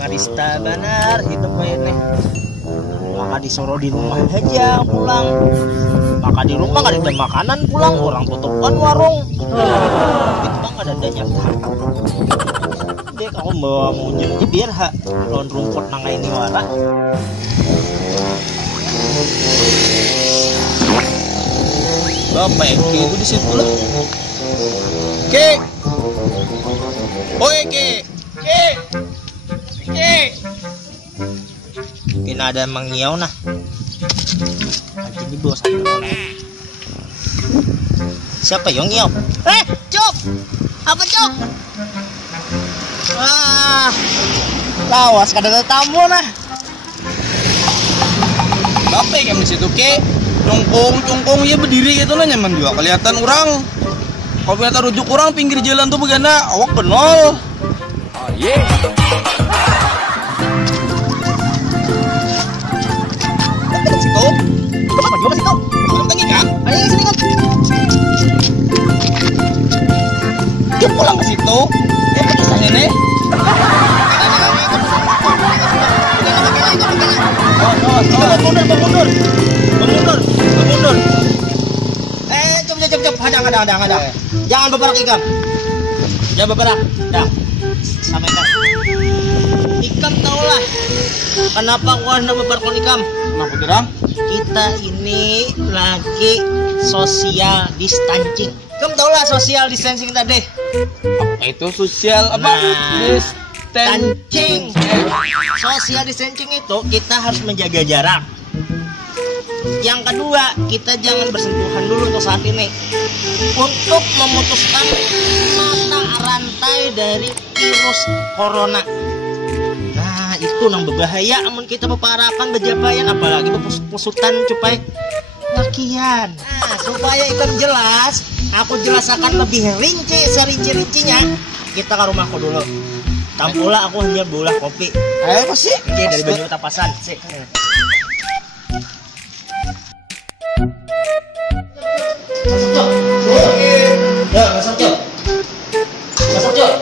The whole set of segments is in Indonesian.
Marista benar hidup ini. Maka disuruh di rumah aja pulang. Maka di rumah gak ada makanan pulang, orang tutupan warung. Itu bang ada nyata. Dia kalau mau nyuci biar hak lawan rumput nangai ini wara. Bapak Eki itu di situ lah. Ke, oh Eki, Ke. Mungkin ada mengiau nah. Ini bos. Siapa yang ngiau? Cuk, apa cuk? Wah, lawas kada ada tamu nah. Bapak yang di situ ke, cungkung ya berdiri gitu nah nyaman juga kelihatan orang. Kalau ternyata rujuk orang pinggir jalan tuh begana awak benol. Situ, apa juga situ? Orang tangi kan? Ayo ke sini kan. Dia pulang ke situ. Petisahnya nih. Mundur. Cep. Hadang. Jangan beberak ikam. Jangan beberak. Dah. Sampai kan. Ikam tahulah. Kenapa gua hendak beberakkan ikam? Kenapa terang? Kita ini lagi social distancing. Kamu tahulah social distancing tadi. Itu sosial apa? Distancing. Social distancing itu kita harus menjaga jarak. Yang kedua, kita jangan bersentuhan dulu untuk saat ini. Untuk memutuskan mata rantai dari virus corona. Nah, itu nang berbahaya amun kita peparakan bejabayan apalagi pesutan cupai lakian. Nah, supaya itu jelas, aku jelaskan lebih serinci-rincinya. Kita ke rumahku dulu. Tampula aku hanya bolah kopi. Ayo apa sih? Oke, dari baju tapasan. Sik. Masuk, Cok.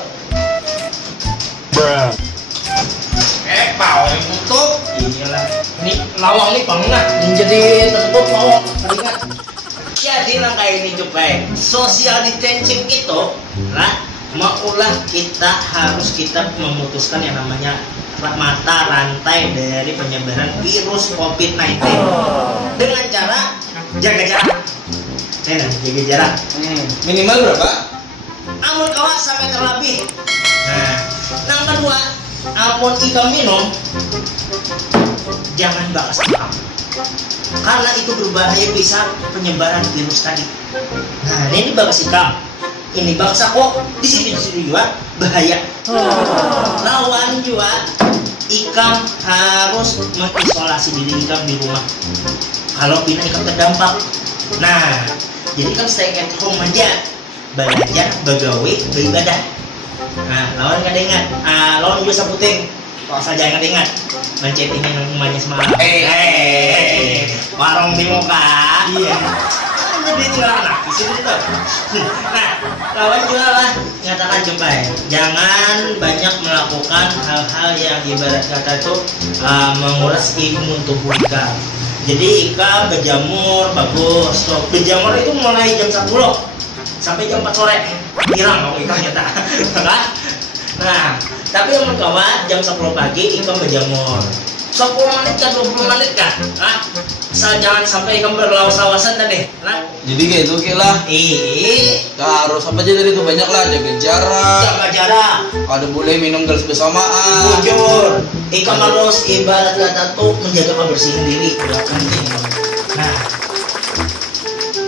Pau yang tutup. Iyalah. Ini lawang nih pernah menjadi tertutup lawang. Teringat. Jadi langkah ini coba. Social distancing itu lah maulah kita harus memutuskan yang namanya mata rantai dari penyebaran virus COVID-19 dengan cara jaga jarak. Jaga jarak. Minimal berapa? Amun kawas sampai terlebih. Nah, yang kedua, amun ikam minum jangan bakas ikam. Karena itu berbahaya bisa penyebaran virus tadi. Nah, ini bakas ikam. Ini bakas aku di sini juga bahaya. Lawan juga ikam harus mengisolasi diri ikam di rumah. Kalau pindah ikam terdampak. Nah, jadi kan stay at home aja, belajar, begawe, beribadah. Nah, lawan kada ingat, lawan juga saputing. Asal jangan kada ingat, mencettingin rumahnya semalam. Warung di muka. Iya. Jadi tinggal anak di sini tuh. Nah, lawan juga lah nyatakan coba, jangan banyak melakukan hal-hal yang ibarat kata tuh menguras imun tubuh kita. Jadi Ika berjamur bagus. So, berjamur itu mulai jam 10 sampai jam 4 sore. Hilang kalau Ika nyata. Nah, tapi yang kawan jam 10 pagi Ika berjamur. 10 menit kan 20 menit kan? Jangan sampai Ika berlawas-lawasan tadi. Jadi kayak itu lah. Harus apa aja dari itu banyak lah, jaga jarak. Jaga jarak. Ada boleh minum gelas bersamaan. Bujur. Ika harus ibarat kata tuh menjaga kebersihan diri. Nah,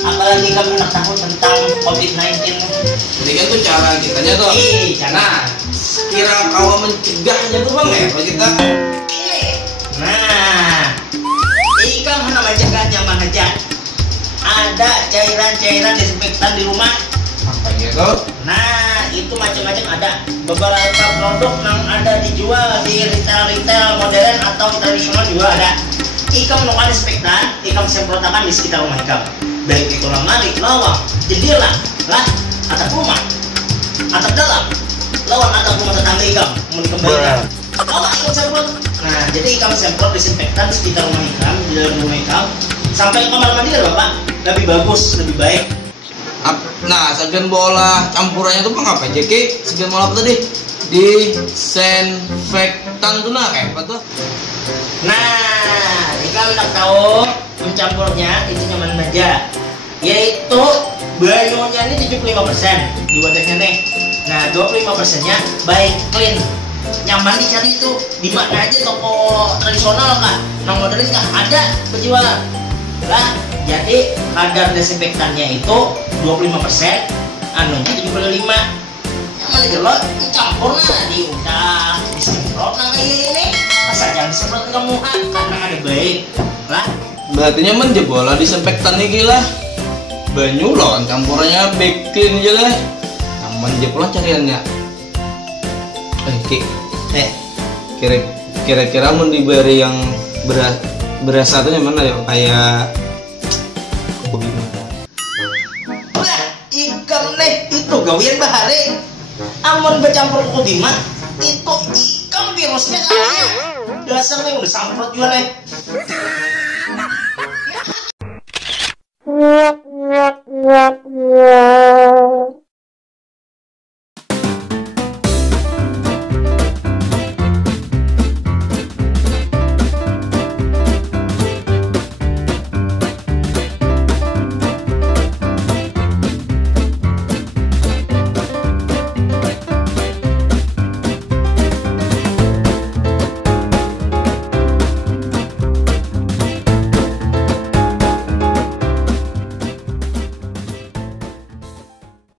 apalagi kamu nak tahu tentang COVID-19? Jadi kan tuh cara kitanya tuh. Cara. Kira kau mencegahnya tuh bang ya kalau kita. Nah, Ika mana mencegah nyaman aja. Ada cairan-cairan desinfektan di rumah. Apa gitu? Nah, itu macam-macam ada. Beberapa produk yang ada dijual di retail modern atau tradisional juga ada. Ikam melakukan desinfektan, ikam semprotakan di sekitar rumah ikam. Baik itu lemari, lawang, jendela, lah, atap rumah, atap dalam, lawan atap rumah tetangga ikam mau dikembalikan. jadi ikam semprot disinfektan sekitar rumah ikam, di dalam rumah ikam, sampai ke kamar mandi kan Bapak, lebih bagus, lebih baik. Nah, sekian bola campurannya tuh Bang apa aja Ki? Sekian bola apa tadi? Disinfektan tuh nah kayak apa tuh? Nah, ikam tak tahu mencampurnya itu nyaman aja, yaitu banyunya ini 75% di wadahnya nih. Nah 25%-nya baik clean, nyaman dicari itu di mana aja toko tradisional Kak, nah modern nggak ada penjualan lah. Jadi kadar desinfektannya itu 25%, anunya 75. Nyaman aja lo campur nah diudah disemprot nah kayak ini, masa jangan disemprot ke muka karena ada baik lah. Berarti nyaman aja bola disinfektan nih gila. Banyu loh campurannya bikin aja lah. Nyaman aja pulang cariannya. Ki, kira-kira mau diberi yang beras satunya mana ya kayak kopi. Wah, ikan nih itu gawian bahari. Amun bercampur kopi mah itu ikan virusnya kayaknya. Dasarnya udah samprot juga nih.